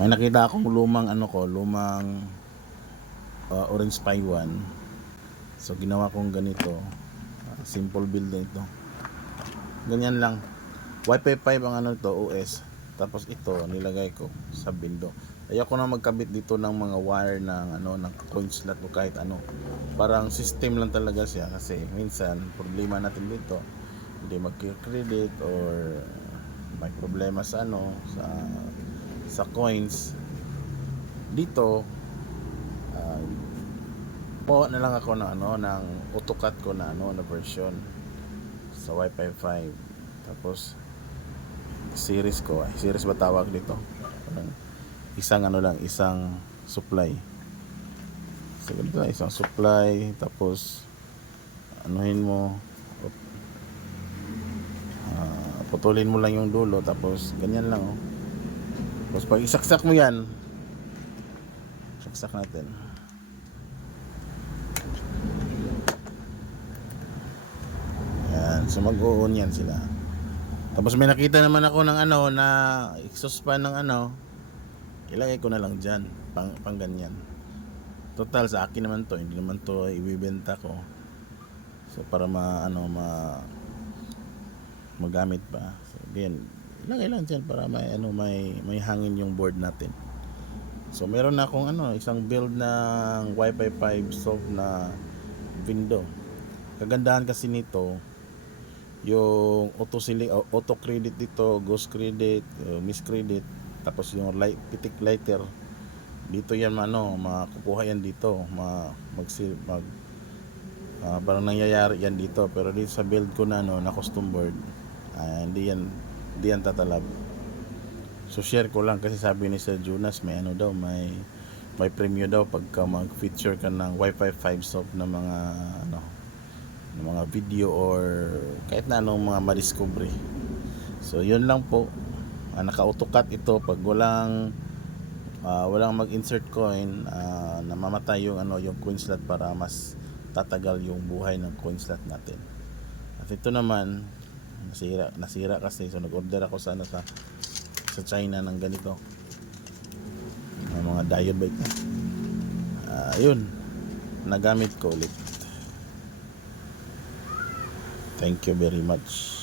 May nakita akong lumang lumang Orange Pi 1. So ginawa kong ganito. Simple build na ito. Ganyan lang. Wi-Fi 5 ang OS. Tapos ito nilagay ko sa window. Ayoko na magkabit dito ng mga wire ng ng coin slot o kahit ano. Parang system lang talaga siya kasi minsan problema natin dito hindi mag-credit or may problema sa sa coins dito. Po na lang ako ng ng AutoCAD ko na na version sa Wi-Fi 5. Tapos series ko, series ba tawag dito? Isang isang supply. So ganito, isang supply, tapos anuhin mo, putulin mo lang yung dulo, tapos ganyan lang. Tapos pag isaksak mo yan, saksak natin. Yan, so mag-o-on yan sila. Tapos may nakita naman ako ng na exhaust fan ng ilagay ko na lang dyan pang ganyan. Total sa akin naman to, hindi naman to ibibenta ko. So para magamit pa. So again, ilagay lang dyan para may hangin yung board natin. So meron na akong isang build ng Wi-Fi 5 soft na window. Kagandahan kasi nito yung auto credit dito, ghost credit, miss credit, tapos yung pitik lighter dito yan makukuha yan dito, parang nangyayari yan dito. Pero dito sa build ko na custom board, hindi yan tatalab. So share ko lang kasi sabi ni Sir Jonas may may premyo daw pagka mag-feature ka ng Wi-Fi 5 soft na mga ng mga video or kahit na anong mga madiscovery. So yun lang po. Naka-AutoCAD ito. Pag walang mag-insert coin, namamatay yung yung coin slot para mas tatagal yung buhay ng coin slot natin. At ito naman nasira kasi, so nag-order ako sa China ng ganito, ng mga diode bite. Yun, nagamit ko ulit. Thank you very much.